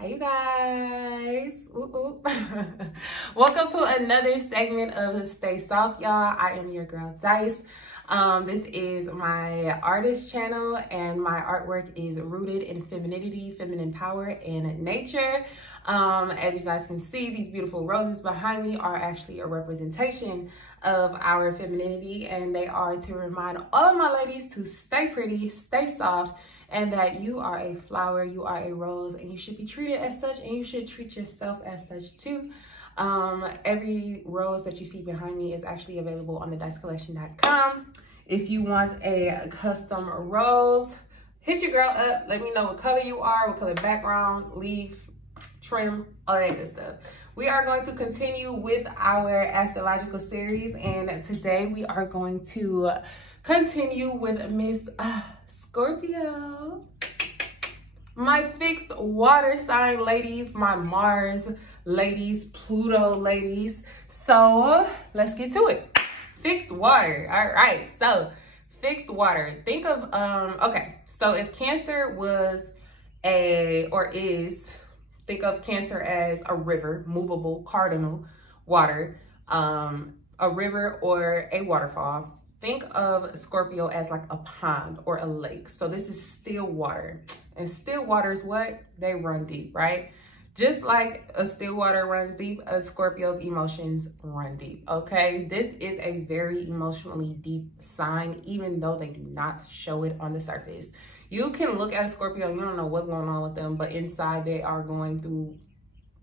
Hi, you guys. Ooh, ooh. Welcome to another segment of Stay Soft, y'all. I am your girl, Dice. This is my artist channel, and my artwork is rooted in femininity, feminine power, and nature. As you guys can see, these beautiful roses behind me are actually a representation of our femininity, and they are to remind all of my ladies to stay pretty, stay soft, and that you are a flower, you are a rose, and you should be treated as such, and you should treat yourself as such too. Every rose that you see behind me is actually available on thedicecollection.com. If you want a custom rose, hit your girl up. Let me know what color you are, what color background, leaf, trim, all that good stuff. We are going to continue with our astrological series, and today we are going to continue with Miss Scorpio, my fixed water sign ladies, my Mars ladies, Pluto ladies. So let's get to it. Fixed water. All right, so fixed water. Think of okay, so if Cancer was think of Cancer as a river, movable, cardinal water, a river or a waterfall. Think of Scorpio as like a pond or a lake. So this is still water. And still water is what? They run deep, right? Just like a still water runs deep, a Scorpio's emotions run deep, okay? This is a very emotionally deep sign, even though they do not show it on the surface. You can look at a Scorpio, you don't know what's going on with them, but inside they are going through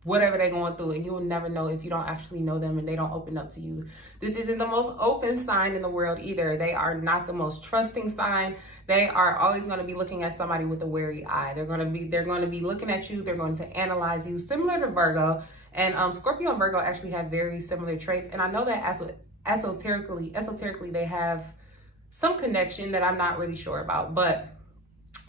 whatever they're going through, and you'll never know if you don't actually know them and they don't open up to you. This isn't the most open sign in the world either. They are not the most trusting sign. They are always going to be looking at somebody with a wary eye. They're going to be looking at you. They're going to analyze you, similar to Virgo. And Scorpio and Virgo actually have very similar traits. And I know that esoterically they have some connection that I'm not really sure about. But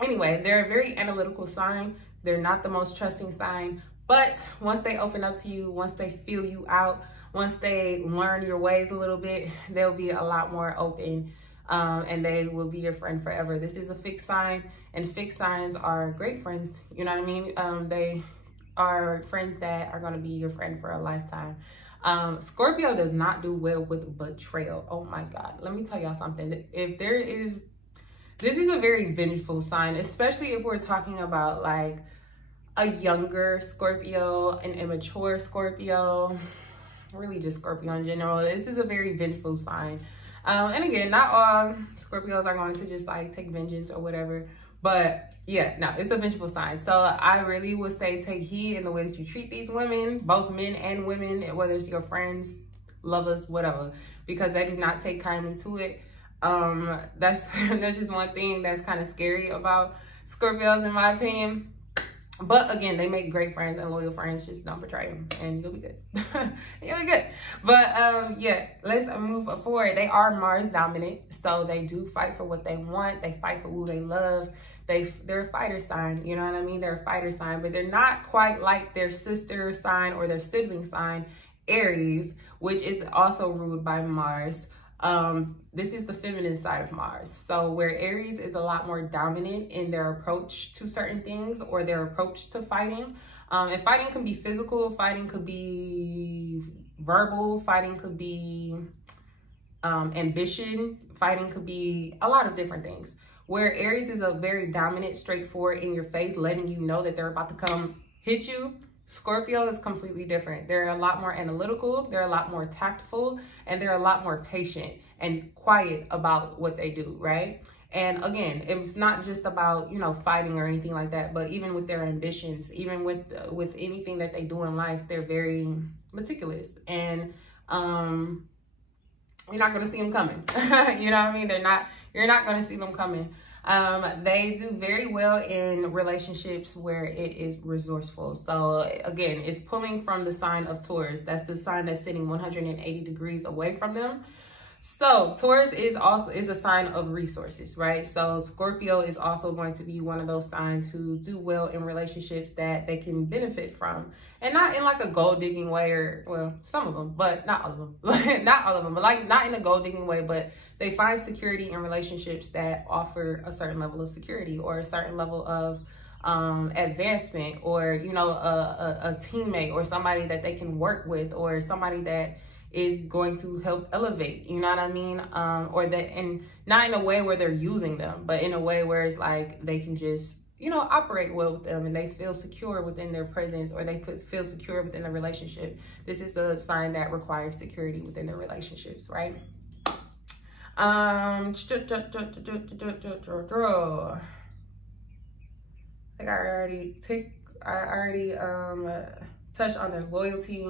anyway, they're a very analytical sign. They're not the most trusting sign. But once they open up to you, once they feel you out, once they learn your ways a little bit, they'll be a lot more open, and they will be your friend forever. This is a fixed sign, and fixed signs are great friends. You know what I mean? They are friends that are going to be your friend for a lifetime. Scorpio does not do well with betrayal. Oh my God. Let me tell y'all something. This is a very vengeful sign, especially if we're talking about like a younger Scorpio, an immature Scorpio, really just Scorpio in general. This is a very vengeful sign. And again, not all Scorpios are going to just like take vengeance or whatever. But yeah, no, it's a vengeful sign. So I really would say take heed in the way that you treat these women, both men and women, whether it's your friends, lovers, whatever, because they do not take kindly to it. That's just one thing that's kind of scary about Scorpios, in my opinion. But again, they make great friends and loyal friends. Just don't betray them and you'll be good. You'll be good. But yeah, let's move forward. They are Mars dominant, so they do fight for what they want. They fight for who they love. They're a fighter sign, you know what I mean? They're a fighter sign, but they're not quite like their sister sign or their sibling sign, Aries, which is also ruled by Mars. This is the feminine side of Mars. So where Aries is a lot more dominant in their approach to certain things or their approach to fighting. And fighting can be physical, fighting could be verbal, fighting could be ambition, fighting could be a lot of different things. Where Aries is a very dominant, straightforward, in your face, letting you know that they're about to come hit you. Scorpio is completely different. They're a lot more analytical, they're a lot more tactful, and they're a lot more patient and quiet about what they do, right? And again, it's not just about, you know, fighting or anything like that, but even with their ambitions, even with anything that they do in life, they're very meticulous, and you're not going to see them coming. You know what I mean? You're not going to see them coming. They do very well in relationships where it is resourceful. So again, it's pulling from the sign of Taurus. That's the sign that's sitting 180 degrees away from them. So Taurus is a sign of resources, right? So Scorpio is also going to be one of those signs who do well in relationships that they can benefit from, and not in like a gold digging way, or well, some of them, but not all of them. Not all of them, but like not in a gold digging way, but they find security in relationships that offer a certain level of security or a certain level of advancement, or, you know, a teammate, or somebody that they can work with, or somebody that is going to help elevate, you know what I mean? Or that, and not in a way where they're using them, but in a way where it's like they can just, you know, operate well with them, and they feel secure within their presence, or they feel secure within the relationship. This is a sign that requires security within their relationships, right? I think I already touched on their loyalty.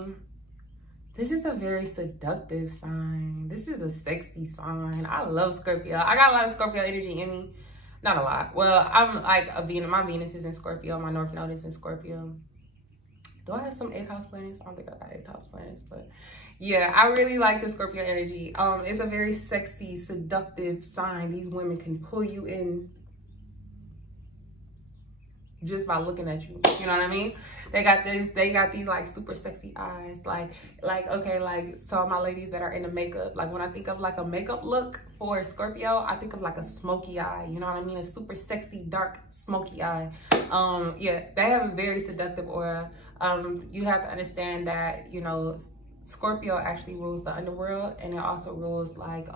This is a very seductive sign. This is a sexy sign. I love Scorpio. I got a lot of Scorpio energy in me. Not a lot. Well, I'm like a Venus. My Venus is in Scorpio. My North Node is in Scorpio. Do I have some 8th house planets? I don't think I got 8th house planets, but yeah, I really like the Scorpio energy. It's a very sexy, seductive sign. These women can pull you in just by looking at you. You know what I mean? They got these like super sexy eyes. Like, okay, like, so my ladies that are into makeup, like when I think of like a makeup look for Scorpio, I think of like a smoky eye. You know what I mean? A super sexy, dark, smoky eye. Yeah, they have a very seductive aura. You have to understand that, you know, Scorpio actually rules the underworld, and it also rules like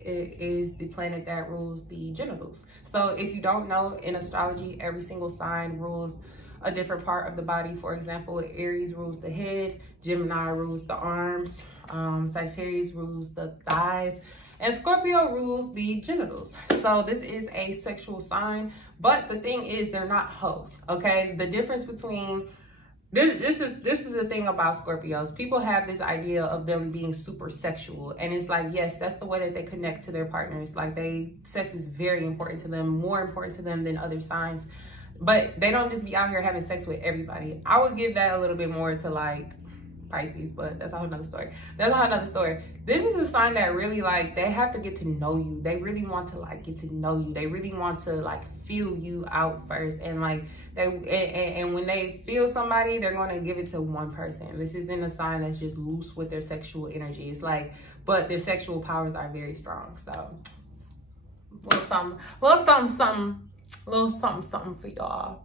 it is the planet that rules the genitals. So if you don't know, in astrology, every single sign rules a different part of the body. For example, Aries rules the head, Gemini rules the arms, Sagittarius rules the thighs, and Scorpio rules the genitals. So this is a sexual sign, but the thing is, they're not hoes. Okay, the difference between this is the thing about Scorpios. People have this idea of them being super sexual, and it's like, yes, that's the way that they connect to their partners. Like, sex is very important to them, more important to them than other signs. But they don't just be out here having sex with everybody. I would give that a little bit more to like Pisces, but that's a whole nother story. That's a whole nother story. This is a sign that really, like, they have to get to know you. They really want to like get to know you. They really want to like feel you out first, and like and when they feel somebody, they're going to give it to one person. This isn't a sign that's just loose with their sexual energy. It's like, but their sexual powers are very strong. So little something for y'all.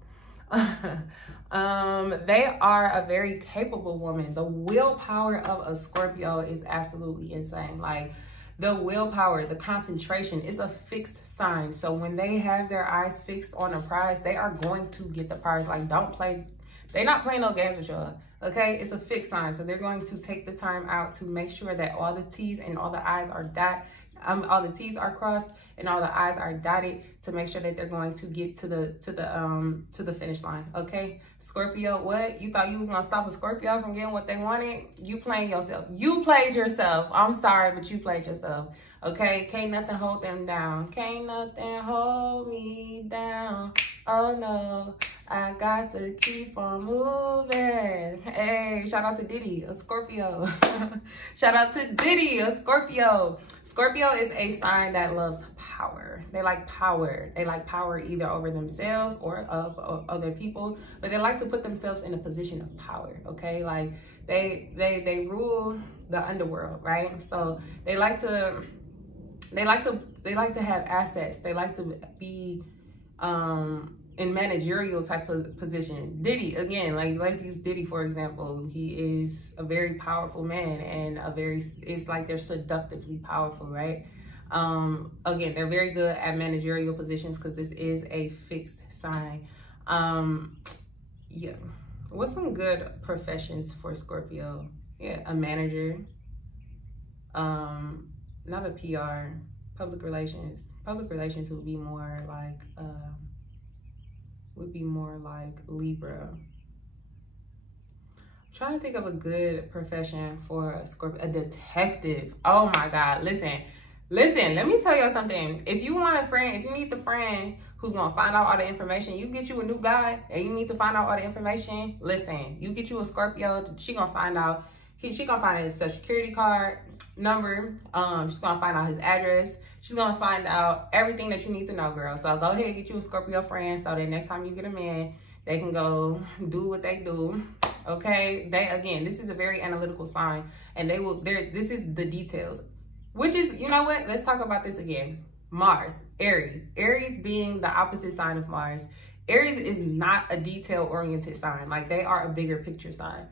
They are a very capable woman. The willpower of a Scorpio is absolutely insane. Like, the willpower, the concentration is a fixed sign. So when they have their eyes fixed on a prize, they are going to get the prize. Like, they're not playing no games with y'all. Okay, it's a fixed sign. So they're going to take the time out to make sure that all the T's and all the I's are dotted. All the T's are crossed and all the I's are dotted, to make sure that they're going to get to the finish line. Okay, Scorpio, what? You thought you was gonna stop a Scorpio from getting what they wanted? You playing yourself. You played yourself. I'm sorry, but you played yourself. Okay, can't nothing hold them down. Can't nothing hold me down. Oh no, I got to keep on moving. Hey, shout out to Diddy, a Scorpio. Shout out to Diddy, a Scorpio. Scorpio is a sign that loves power. They like power. They like power either over themselves or of other people, but they like to put themselves in a position of power. Okay, like they rule the underworld, right? So they like to have assets. They like to be in managerial type of position. Diddy, again, like, let's use Diddy for example. He is a very powerful man, and it's like they're seductively powerful, right? Again, they're very good at managerial positions because this is a fixed sign. Yeah, what's some good professions for Scorpio? Yeah, a manager, not a PR, public relations. Public relations would be more like Libra. I'm trying to think of a good profession for a Scorpio. A detective. Oh my God, listen, let me tell you something. If you want a friend, if you need the friend who's gonna find out all the information, you get you a new guy and you need to find out all the information, listen, you get you a Scorpio, she gonna find out, she gonna find his social security card number, she's gonna find out his address, she's gonna find out everything that you need to know, girl. So go ahead and get you a Scorpio friend, so that next time you get a man, they can go do what they do. Okay, again, this is a very analytical sign, and this is the details. Which is, you know what? Let's talk about this again. Mars, Aries. Aries being the opposite sign of Mars Aries is not a detail-oriented sign. Like, they are a bigger picture sign.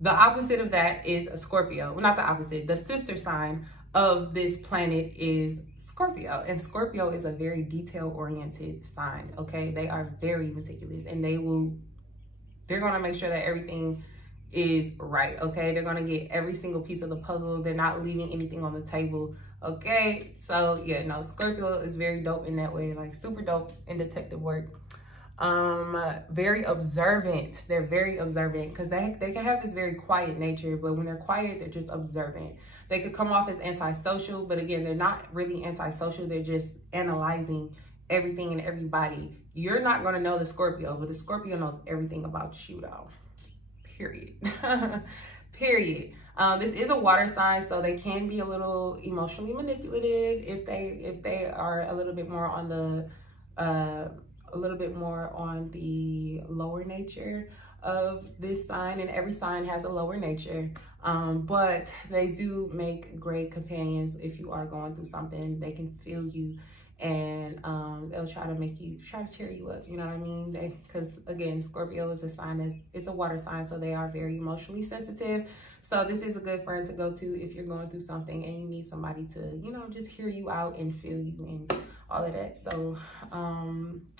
The opposite of that is a Scorpio. Well, not the opposite. The sister sign of this planet is Scorpio. And Scorpio is a very detail-oriented sign, okay? They are very meticulous, and they're going to make sure that everything is right, okay? They're going to get every single piece of the puzzle. They're not leaving anything on the table, okay? So, yeah, no, Scorpio is very dope in that way, like super dope in detective work. Very observant. They're very observant because they can have this very quiet nature, but when they're quiet, they're just observant. They could come off as antisocial, but again, they're not really antisocial. They're just analyzing everything and everybody. You're not going to know the Scorpio, but the Scorpio knows everything about you, though. Period. Period. This is a water sign, so they can be a little emotionally manipulative if they are a little bit more on the lower nature of this sign, and every sign has a lower nature, but they do make great companions. If you are going through something, they can feel you, and they'll try to cheer you up, you know what I mean? Because again, Scorpio is a sign it's a water sign, so they are very emotionally sensitive. So this is a good friend to go to if you're going through something and you need somebody to, you know, just hear you out and feel you and all of that. So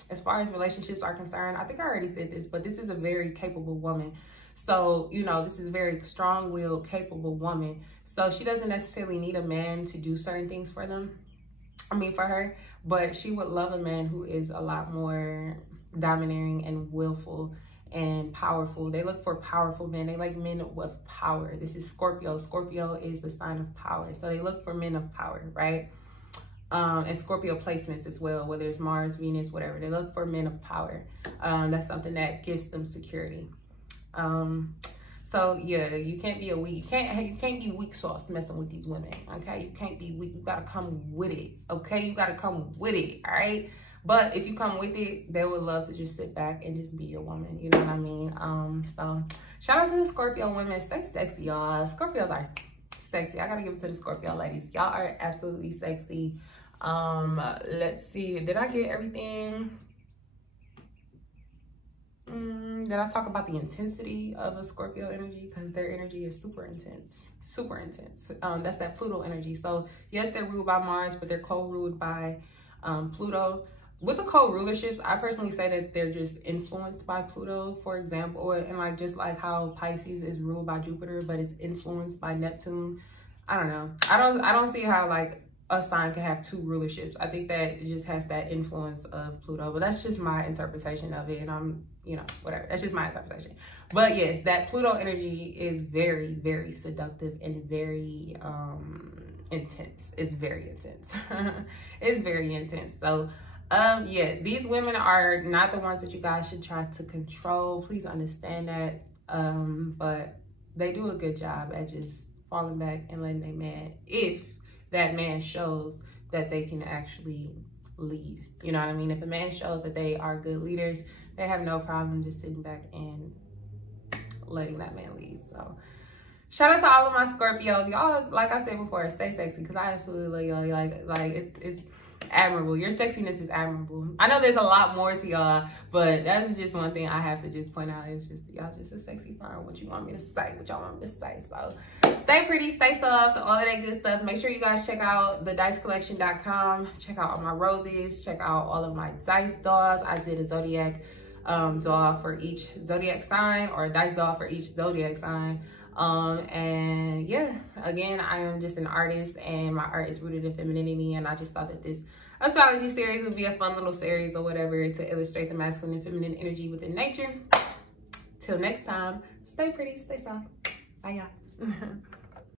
as far as relationships are concerned, I think I already said this, but this is a very capable woman. So, you know, this is a very strong-willed, capable woman. So she doesn't necessarily need a man to do certain things for her, but she would love a man who is a lot more domineering and willful and powerful. They look for powerful men. They like men with power. This is Scorpio. Scorpio is the sign of power. So they look for men of power, right? And Scorpio placements as well, whether it's Mars, Venus, whatever. They look for men of power. That's something that gives them security. So yeah, you can't be you can't be weak sauce messing with these women, okay? You can't be weak. You gotta come with it, okay? You gotta come with it, all right? But if you come with it, they would love to just sit back and just be your woman, you know what I mean? So shout out to the Scorpio women. Stay sexy, y'all. Scorpios are sexy. I gotta give it to the Scorpio ladies. Y'all are absolutely sexy. Let's see, did I get everything? Did I talk about the intensity of a Scorpio energy? Because their energy is super intense, super intense. That's that Pluto energy. So yes, they're ruled by Mars, but they're co-ruled by Pluto. With the co-rulerships, I personally say that they're just influenced by Pluto, for example, and like just like how Pisces is ruled by Jupiter, but it's influenced by Neptune. I don't know. I don't see how like a sign can have two rulerships. I think that it just has that influence of Pluto, but that's just my interpretation of it, and I'm, you know, whatever. That's just my interpretation. But yes, that Pluto energy is very, very seductive and very intense. It's very intense. It's very intense. So yeah, these women are not the ones that you guys should try to control. Please understand that. But they do a good job at just falling back and letting their man, if that man shows that they can actually lead. You know what I mean? If a man shows that they are good leaders, they have no problem just sitting back and letting that man lead. So shout out to all of my Scorpios. Y'all, like I said before, stay sexy, because I absolutely love y'all. Like it's admirable. Your sexiness is admirable. I know there's a lot more to y'all, but that's just one thing I have to just point out. It's just y'all just a sexy sign. What you want me to say, what y'all want me to say. So stay pretty, stay soft, all of that good stuff. Make sure you guys check out thedicecollection.com. Check out all my roses. Check out all of my dice dolls. I did a Zodiac doll for each Zodiac sign, or a dice doll for each Zodiac sign. And yeah, again, I am just an artist, and my art is rooted in femininity, and I just thought that this astrology series would be a fun little series or whatever to illustrate the masculine and feminine energy within nature. Till next time, stay pretty, stay soft. Bye, y'all.